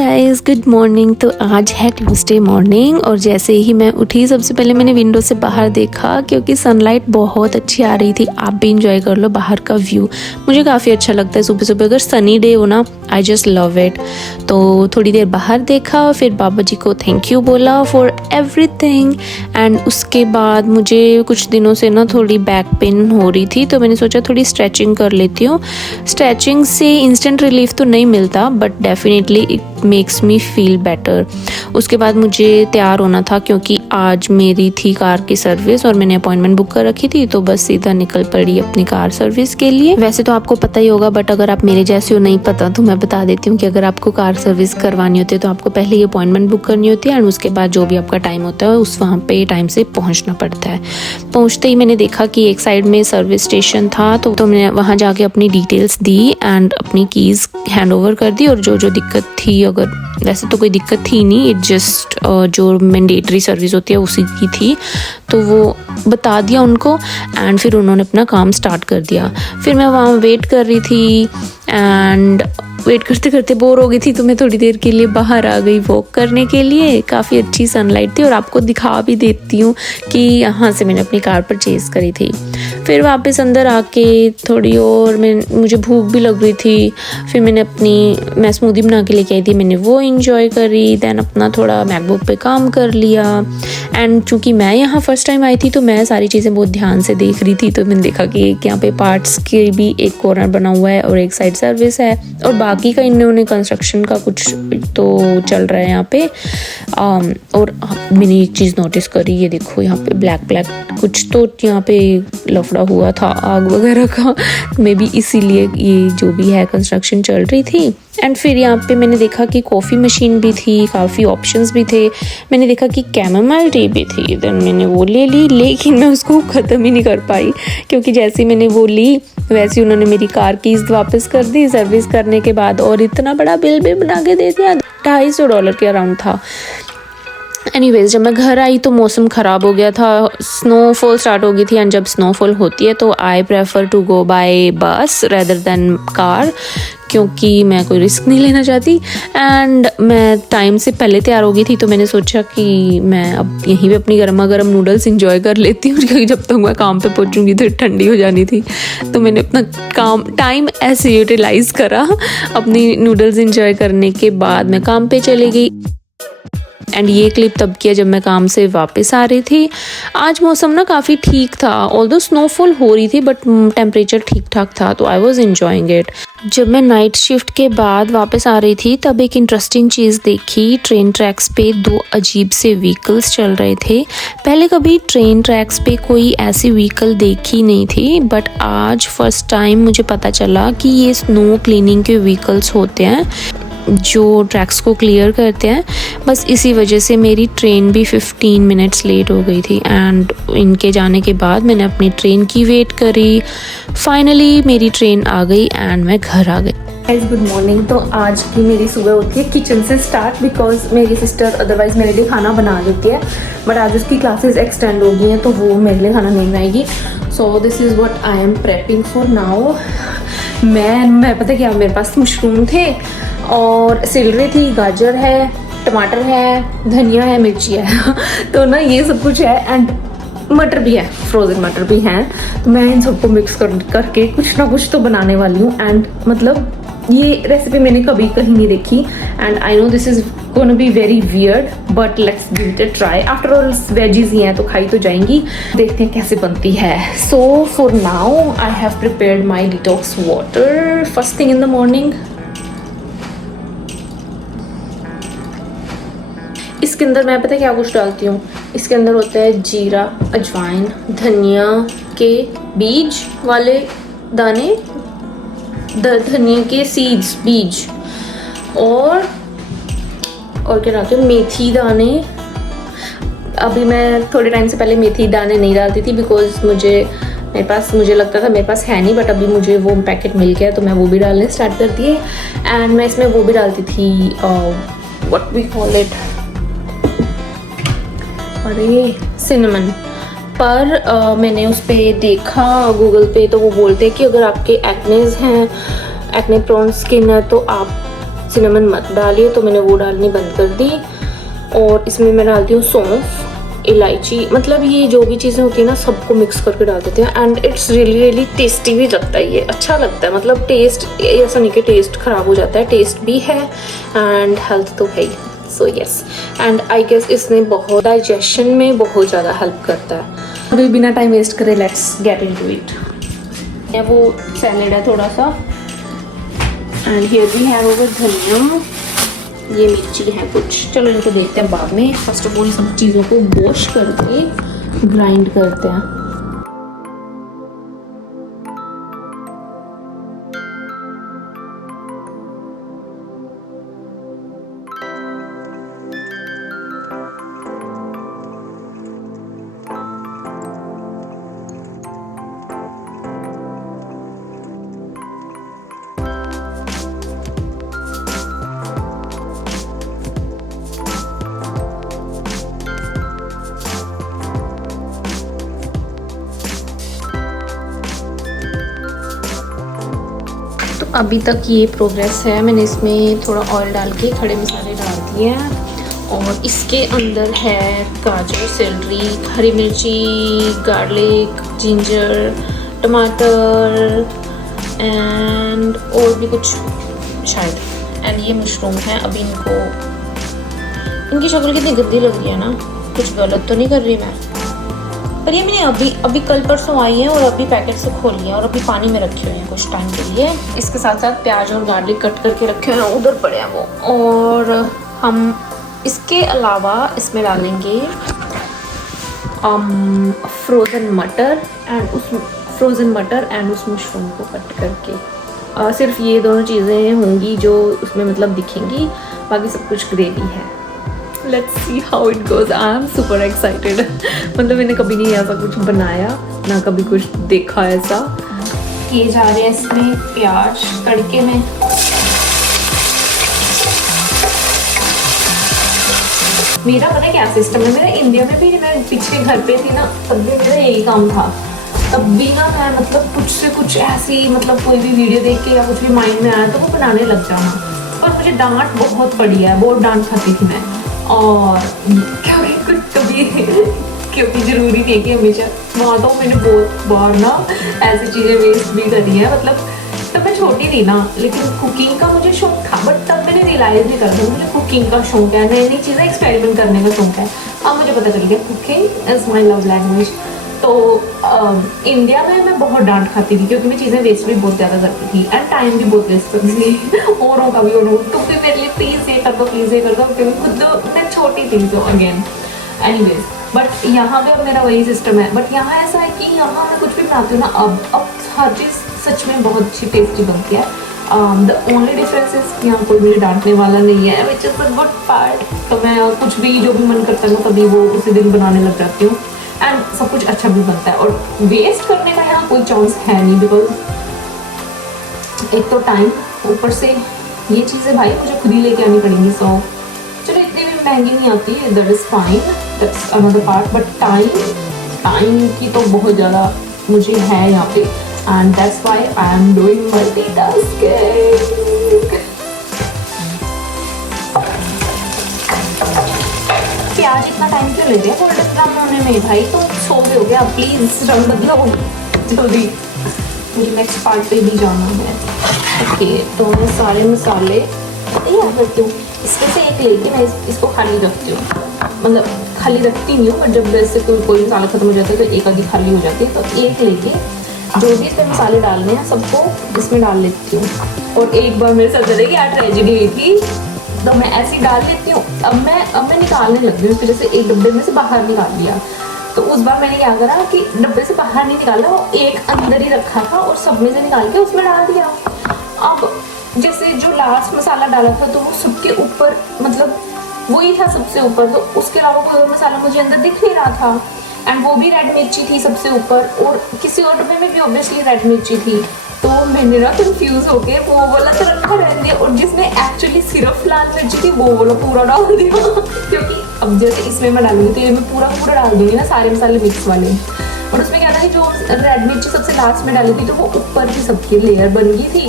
Guys, good morning. तो आज है ट्यूसडे मॉर्निंग और जैसे ही मैं उठी सबसे पहले मैंने विंडो से बाहर देखा क्योंकि सनलाइट बहुत अच्छी आ रही थी। आप भी इंजॉय कर लो बाहर का व्यू, मुझे काफ़ी अच्छा लगता है सुबह सुबह अगर सनी डे हो ना, आई जस्ट लव इट। तो थोड़ी देर बाहर देखा, फिर बाबा जी को थैंक यू बोला फॉर एवरीथिंग। एंड उसके बाद मुझे कुछ दिनों से ना थोड़ी बैक पेन हो रही थी, तो मैंने सोचा थोड़ी स्ट्रेचिंग कर लेती हूँ। स्ट्रेचिंग से इंस्टेंट रिलीफ तो नहीं मिलता but definitely it makes me feel better. उसके बाद मुझे तैयार होना था क्योंकि आज मेरी थी कार की सर्विस और मैंने अपॉइंटमेंट बुक कर रखी थी, तो बस सीधा निकल पड़ी अपनी कार सर्विस के लिए। वैसे तो आपको पता ही होगा बट अगर आप मेरे जैसे हो नहीं पता तो मैं बता देती हूँ कि अगर आपको कार सर्विस करवानी होती है तो आपको पहले ही अपॉइंटमेंट बुक करनी होती है एंड उसके बाद जो भी आपका टाइम होता है उस वहाँ पे टाइम से पहुँचना पड़ता है। पहुँचते ही मैंने देखा कि एक साइड में सर्विस स्टेशन था, तो मैंने वहाँ जाके अपनी डिटेल्स दी एंड अपनी कीज़ हैंड ओवर कर दी। और जो दिक्कत थी, अगर वैसे तो कोई दिक्कत थी नहीं, इट जस्ट जो मैंडेटरी सर्विस होती है उसी की थी, तो वो बता दिया उनको एंड फिर उन्होंने अपना काम स्टार्ट कर दिया। फिर मैं वहाँ वेट कर रही थी एंड वेट करते करते बोर हो गई थी, तो मैं थोड़ी देर के लिए बाहर आ गई वॉक करने के लिए। काफ़ी अच्छी सनलाइट थी और आपको दिखा भी देती हूँ कि यहाँ से मैंने अपनी कार परचेज करी थी। फिर वापस अंदर आके थोड़ी और मुझे भूख भी लग रही थी, फिर मैं स्मूदी बना के लेके आई थी, मैंने वो इंजॉय करी। दैन अपना थोड़ा मैकबुक पे काम कर लिया एंड चूँकि मैं यहाँ फर्स्ट टाइम आई थी तो मैं सारी चीज़ें बहुत ध्यान से देख रही थी। तो मैंने देखा कि एक यहाँ पे पार्ट्स के भी एक कॉर्नर बना हुआ है और एक साइड सर्विस है और बाकी का इन्होंने कंस्ट्रक्शन का कुछ तो चल रहा है यहाँ पे। और मैंने एक चीज़ नोटिस करी, ये देखो यहाँ पे ब्लैक कुछ तो यहाँ पे लफड़ा हुआ था आग वगैरह का, मे बी इसीलिए ये जो भी है कंस्ट्रक्शन चल रही थी। एंड फिर यहाँ पे मैंने देखा कि कॉफ़ी मशीन भी थी, काफ़ी ऑप्शंस भी थे। मैंने देखा कि कैमोमाइल टी भी थी, देन मैंने वो ले ली, लेकिन मैं उसको ख़त्म ही नहीं कर पाई क्योंकि जैसे मैंने वो ली वैसे उन्होंने मेरी कार कीज़ वापस कर दी सर्विस करने के बाद, और इतना बड़ा बिल भी बना के दे दिया, $250 के अराउंड था। एनीवेज, जब मैं घर आई तो मौसम ख़राब हो गया था, स्नोफॉल स्टार्ट हो गई थी एंड जब स्नोफॉल होती है तो I prefer to go by bus rather than car क्योंकि मैं कोई रिस्क नहीं लेना चाहती। एंड मैं टाइम से पहले तैयार हो गई थी, तो मैंने सोचा कि मैं अब यहीं पे अपनी गर्मा गर्म नूडल्स इंजॉय कर लेती हूँ क्योंकि जब तक मैं काम पे पहुँचूँगी तो ठंडी हो जानी थी। तो मैंने अपना टाइम ऐसे यूटिलाइज़ करा, अपनी नूडल्स इंजॉय करने के बाद मैं काम पे चली गई। एंड ये क्लिप तब किया जब मैं काम से वापस आ रही थी। आज मौसम ना काफ़ी ठीक था, ऑल्दो स्नोफॉल हो रही थी बट टेम्परेचर ठीक ठाक था, तो आई वॉज एंजॉइंग इट। जब मैं नाइट शिफ्ट के बाद वापस आ रही थी तब एक इंटरेस्टिंग चीज़ देखी। ट्रेन ट्रैक्स पे 2 अजीब से व्हीकल्स चल रहे थे। पहले कभी ट्रेन ट्रैक्स पे कोई ऐसी व्हीकल देखी नहीं थी बट आज फर्स्ट टाइम मुझे पता चला कि ये स्नो क्लीनिंग के व्हीकल्स होते हैं जो ट्रैक्स को क्लियर करते हैं। बस इसी वजह से मेरी ट्रेन भी 15 मिनट्स लेट हो गई थी एंड इनके जाने के बाद मैंने अपनी ट्रेन की वेट करी। फाइनली मेरी ट्रेन आ गई एंड मैं घर आ गई। Guys, good morning. तो आज की मेरी सुबह होती है किचन से स्टार्ट बिकॉज मेरी सिस्टर अदरवाइज़ मेरे लिए खाना बना देती है बट आज उसकी क्लासेस एक्सटेंड हो गई हैं तो वो मेरे लिए खाना नहीं बनाएगी। So this is what I M prepping for now. मैं पता क्या, मेरे पास मशरूम थे और सिलरी थी, गाजर है, टमाटर है, धनिया है, मिर्ची है तो ना ये सब कुछ है एंड मटर भी है, फ्रोज़न मटर भी हैं। तो मैं इन सबको मिक्स करके कुछ ना कुछ तो बनाने वाली हूँ। एंड मतलब ये रेसिपी मैंने कभी कहीं नहीं देखी and I know this is gonna be very weird but let's give it a try. After all veggies ही हैं तो खाई तो जाएंगी, देखते हैं कैसे बनती है। So for now I have prepared my detox water first thing in the morning. इसके अंदर मैं पता क्या कुछ डालती हूँ, इसके अंदर होता है जीरा, अजवाइन, धनिया के बीज वाले दाने, धनिया के सीड्स बीज, और क्या डालती हूँ, मेथी दाने। अभी मैं थोड़े टाइम से पहले मेथी दाने नहीं डालती थी बिकॉज मुझे लगता था मेरे पास है नहीं बट अभी मुझे वो पैकेट मिल गया तो मैं वो भी डालने स्टार्ट कर दिए। एंड मैं इसमें वो भी डालती थी व्हाट वी कॉल इट, अरे सिनेमन। पर मैंने उस पर देखा गूगल पे तो वो बोलते हैं कि अगर आपके एक्नेज हैं, एक्ने प्रोन स्किन है तो आप सिनेमन मत डालिए, तो मैंने वो डालनी बंद कर दी। और इसमें मैं डालती हूँ सौंफ, इलायची, मतलब ये जो भी चीज़ें होती है ना सबको मिक्स करके डाल देते हैं। And it's really really tasty भी लगता है, ये अच्छा लगता है। मतलब टेस्ट ऐसा नहीं कि टेस्ट ख़राब हो जाता है, टेस्ट भी है एंड हेल्थ तो है ही। So yes, and I guess इसने बहुत डाइजेशन में बहुत ज़्यादा हेल्प करता है। अभी बिना टाइम वेस्ट करे लेट्स गेट इनटू इट। वो सैलेड है थोड़ा सा, and here we have over dhania, ये मिर्ची है कुछ। चलो इनको देखते हैं बाद में। फर्स्ट ऑफ ऑल सब चीज़ों को वॉश करके ग्राइंड करते हैं। अभी तक ये प्रोग्रेस है। मैंने इसमें थोड़ा ऑयल डाल के खड़े मसाले डाल दिए हैं और इसके अंदर है गाजर, सेलरी, हरी मिर्ची, गार्लिक, जिंजर, टमाटर एंड और भी कुछ शायद। एंड ये मशरूम है। अभी इनकी शक्ल कितनी गंदी लग रही है ना, कुछ गलत तो नहीं कर रही मैं। पर ये मैंने अभी कल परसों आई है और अभी पैकेट से खोली है और अभी पानी में रखे हुए हैं कुछ टाइम के लिए। इसके साथ साथ प्याज और गार्लिक कट करके रखे हुए हैं, उधर पड़े हैं वो। और हम इसके अलावा इसमें डालेंगे फ्रोज़न मटर एंड उस मशरूम को कट करके। सिर्फ ये दोनों चीज़ें होंगी जो उसमें मतलब दिखेंगी, बाकी सब कुछ ग्रेवी है। Let's see how it goes. I am super excited. मतलब मैंने कभी नहीं ऐसा कुछ बनाया, ना कभी कुछ देखा ऐसा। ये जा रहे हैं इसमें प्याज तड़के में। मेरा पता है क्या सिस्टम है, मेरा इंडिया में भी मैं पिछले घर पे थी ना, तब भी मेरा यही काम था। तब भी ना मैं मतलब कुछ से कुछ ऐसी मतलब कोई भी वीडियो देख के या कुछ भी माइंड में आया तो वो बनाने लग जाना। पर मुझे डांट बहुत पड़ी है, बहुत डांट खाती थी मैं। और क्योंकि ज़रूरी नहीं है कि हमेशा वहाँ तो मैंने बहुत बार ना ऐसी चीज़ें वेस्ट भी करी है। मतलब तब मैं छोटी थी ना, लेकिन कुकिंग का मुझे शौक था, बट तब मैंने रियलाइज़ नहीं कर था मुझे कुकिंग का शौक है, नई नई चीज़ें एक्सपेरिमेंट करने का शौक है। अब मुझे पता चल गया cooking is my love language. तो इंडिया में मैं बहुत डांट खाती थी क्योंकि मैं चीज़ें वेस्ट भी बहुत ज़्यादा करती थी एंड टाइम भी बहुत वेस्ट करती थी। औरों का भी तुम भी मेरे लिए प्लीज़ ये कर दो, प्लीज़ ये कर दो, क्योंकि खुद मैं छोटी थी तो अगेन एनीवेज। बट यहाँ पे अब मेरा वही सिस्टम है। बट यहाँ ऐसा है कि यहाँ मैं कुछ भी बनाती हूँ ना, अब हर चीज़ सच में बहुत अच्छी टेस्टी बनती है। द ओनली डिफरेंस इज यहाँ कोई मुझे डांटने वाला नहीं है, which is the good part. तो मैं कुछ भी जो भी मन करता है तभी वो उसी दिन बनाने लग जाती हूँ एंड सब कुछ अच्छा भी बनता है। और वेस्ट करने का यहाँ कोई चांस है नहीं, बिकॉज एक तो टाइम, ऊपर से ये चीज़ें भाई मुझे खुद ही लेके आनी पड़ेंगी। सो चलो इतनी भी महंगी नहीं आती, that is fine, that's another part. But time की तो बहुत ज़्यादा मुझे है यहाँ पे and that's why I am doing multitasking. प्याज इतना टाइम क्यों ले रहे हैं गोल्डन ब्राउन होने में? भाई तुम सो गए हो गया, प्लीज़ रंग बदलो जल्दी, मुझे नेक्स्ट पार्ट पे भी जाना है। ओके, तो मैं सारे मसाले याद रखती हूँ, इसमें से एक लेके मैं इसको खाली रखती हूँ। मतलब खाली रखती नहीं हूँ, बट जब वैसे कोई मसाला खत्म हो जाता है तो एक आधी खाली हो जाती है। तो एक लेके जो भी इसमें मसाले डालने हैं सबको इसमें डाल लेती हूँ। और एक बार मेरे साथ चलेगी यार ट्रेजेडी हुई थी, तो मैं ऐसे ही डाल लेती हूँ। अब मैं निकालने लग गई, फिर जैसे एक डब्बे में से बाहर निकाल लिया। तो उस बार मैंने क्या करा कि डब्बे से बाहर नहीं निकाला, वो एक अंदर ही रखा था और सब में से निकाल के उसमें डाल दिया। अब जैसे जो लास्ट मसाला डाला था तो वो सबके ऊपर, मतलब वही था सबसे ऊपर, तो उसके अलावा कोई और मसाला मुझे अंदर दिख नहीं रहा था। एंड वो भी रेड मिर्ची थी सबसे ऊपर, और किसी और डब्बे में भी ऑब्वियसली रेड मिर्ची थी। तो मैंने ना कंफ्यूज हो गए, वो वाला तो रखा रहने दिया, और जिसमें एक्चुअली सिर्फ लाल मिर्ची थी वो वाला पूरा डाल दिया। क्योंकि अब जैसे इसमें मैं डालूंगी तो ये मैं पूरा डाल दूंगी ना, सारे मसाले मिक्स वाले। और उसमें क्या था कि जो रेड मिर्ची सबसे लास्ट में डाली थी तो वो ऊपर की सबकी लेयर बन गई थी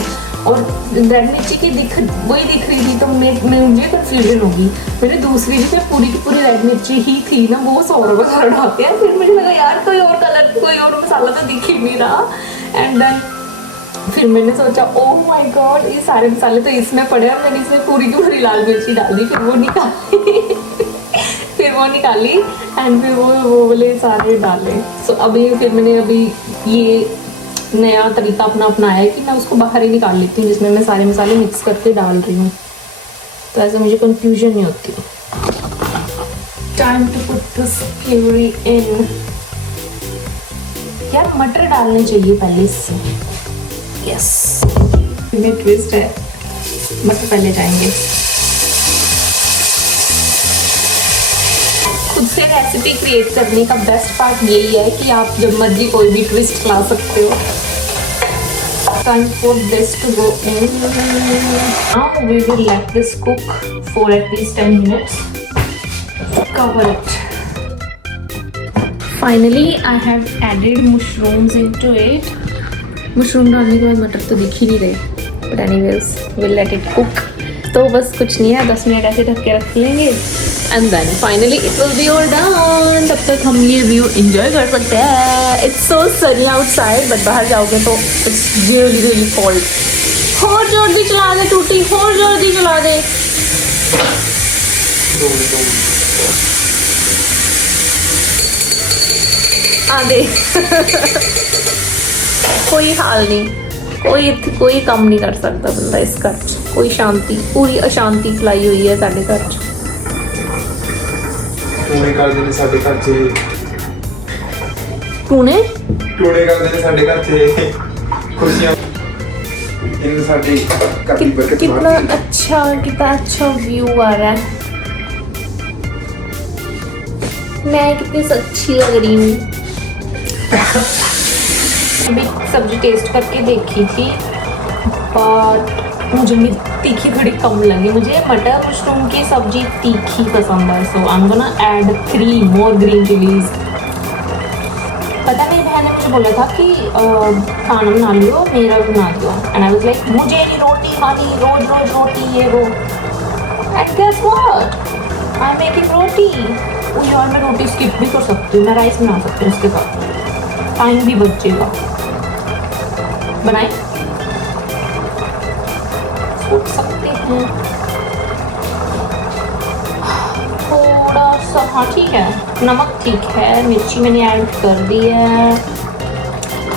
और रेड मिर्ची की वही दिख रही थी, तो मुझे कंफ्यूजन होगी। मैंने दूसरी भी पूरी की पूरी रेड मिर्ची ही थी ना, वो 100 रुपये का डालते हैं। फिर मुझे लगा यार कोई और कलर कोई और मसाला तो दिख ही नहीं रहा। एंड देन फिर मैंने सोचा ओह माय गॉड, ये सारे मसाले तो इसमें पड़े और मैंने इसमें पूरी की पूरी लाल मिर्ची डाल दी। फिर वो निकाली एंड फिर वो वाले सारे डाले। सो अभी फिर मैंने ये नया तरीका अपनाया है कि मैं उसको बाहर ही निकाल लेती हूँ, जिसमें मैं सारे मसाले मिक्स करके डाल रही हूँ, तो ऐसे मुझे कंफ्यूजन नहीं होती। Time to put this puree in. यार मटर डालने चाहिए पहले इससे। यस, ये ट्विस्ट है, मटर पहले जाएंगे। खुद से रेसिपी क्रिएट करने का बेस्ट पार्ट यही है कि आप जब मर्जी कोई भी ट्विस्ट ला सकते हो। Time for this to go in. Now we will let this cook for at least 10 minutes. Cover it. Finally, I have added mushrooms into it. Mushroom डालने के बाद मटर तो दिख ही नहीं रहे, but anyways, we'll let it cook. तो बस कुछ नहीं है, 10 मिनट ऐसे ढक के रख लेंगे and then finally it will be all done. तब तक हम ये व्यू एंजॉय कर सकते हैं। It's so sunny outside, but बाहर जाओगे तो इट्स रियली रियली कोल्ड। और जल्दी चला दे टूटी, और जल्दी चला दे। आ दे। कोई हाल नहीं, कोई कम नहीं कर सकता बंदा इस घर च। कोई शांति, पूरी अशांति फैलाई हुई है साढ़े घर च। टूने करदे ने साडे घर च। टूने करदे ने साडे घर च खुशियां इन साडी घर दी बरकत। कितना अच्छा व्यू आ रहा है। मैं कितनी अच्छी लग रही हूँ। अभी सब्जी टेस्ट करके देखी थी, बट मुझे तीखी थोड़ी कम लगी। मुझे मटर मशरूम की सब्जी तीखी पसंद है, so I am gonna add 3 more green chillies. पता मेरी बहन ने मुझे बोला था कि खाना बना लियो, मेरा बना दो, एंड आई वाज लाइक मुझे नहीं रोटी खानी, रोज रोज रोटी ये वो। And guess what, I am making roti. ओ यार, मैं रोटी स्किप भी कर सकती हूँ, मैं राइस बना सकती हूँ इसके साथ, टाइम भी बचेगा। बनाए सोच सकते हैं थोड़ा सा। हाँ ठीक है, नमक ठीक है, मिर्ची मैंने ऐड कर दी है।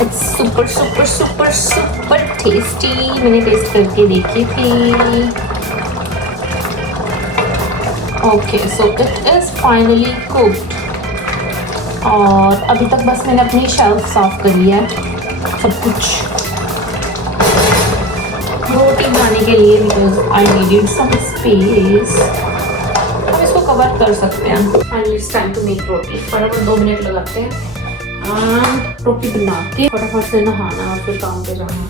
It's super super super super tasty. मैंने टेस्ट करके देखी थी। Okay, so it is finally cooked. और अभी तक बस मैंने अपनी शेल्फ साफ करी है, सब कुछ रोटी बनाने के लिए, because I needed some space. हम इसको कवर कर सकते हैं। Finally it's time to make roti. फटाफट 2 मिनट लगाते हैं, रोटी बना के फटाफट से नहाना और फिर काम पे जाना।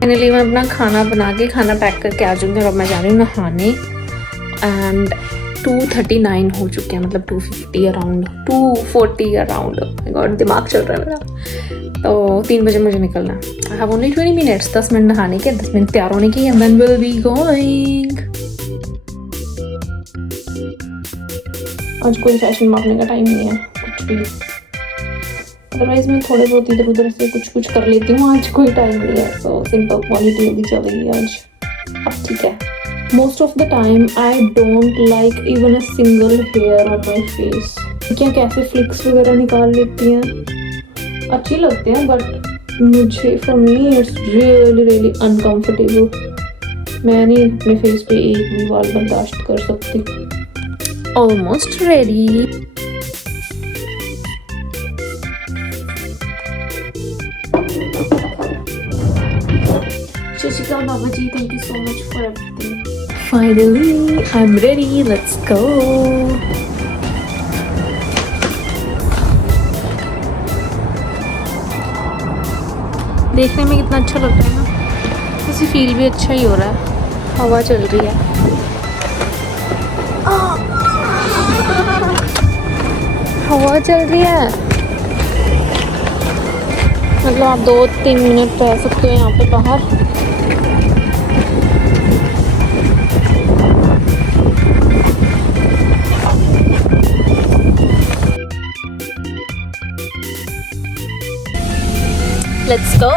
फाइनली मैं अपना खाना बना के खाना पैक करके आ जाऊँगी और अब मैं जा रही हूँ नहाने। एंड 2:39 हो चुके हैं, मतलब 2:50 अराउंड, 2:40 अराउंड। गॉड, दिमाग चल रहा है मेरा। तो 3 बजे मुझे निकलना। I have only 20 minutes, 10 minute नहाने के, 10 मिनट तैयार होने की, and then will be going. आज कोई फैशन मापने का टाइम नहीं है कुछ भी, अदरवाइज मैं थोड़े बहुत इधर उधर से कुछ कर लेती हूँ। आज कोई टाइम नहीं है, सो सिंपल क्वालिटी भी चलेगी आज। अब ठीक है। Most of the time I don't like even a single hair on my face. क्या कैसे फ्लिक्स वगैरह निकाल लेती हैं, अच्छी लगते हैं, बट मुझे for me it's really uncomfortable। मैं नहीं अपने फेस पे एक भी बाल बर्दाश्त कर सकती। Almost ready। Shashika Baba ji, thank you so much for everything. Finally, I'm ready. Let's go. देखने में कितना अच्छा लग रहा है ना, वैसे फील भी अच्छा ही हो रहा है। हवा चल रही है। हवा चल रही है, मतलब आप 2-3 मिनट रह सकते हो यहाँ पे बाहर। Let's go.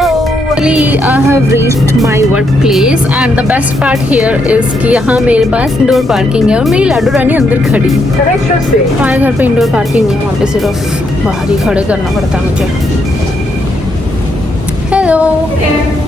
Finally, I have reached my workplace and the best part here is कि यहाँ मेरे पास इंडोर पार्किंग है और मेरी लाडो रानी अंदर खड़ी। हमारे घर पे इंडोर पार्किंग नहीं है, वहाँ पे सिर्फ बाहर ही खड़े करना पड़ता है मुझे। हेलो।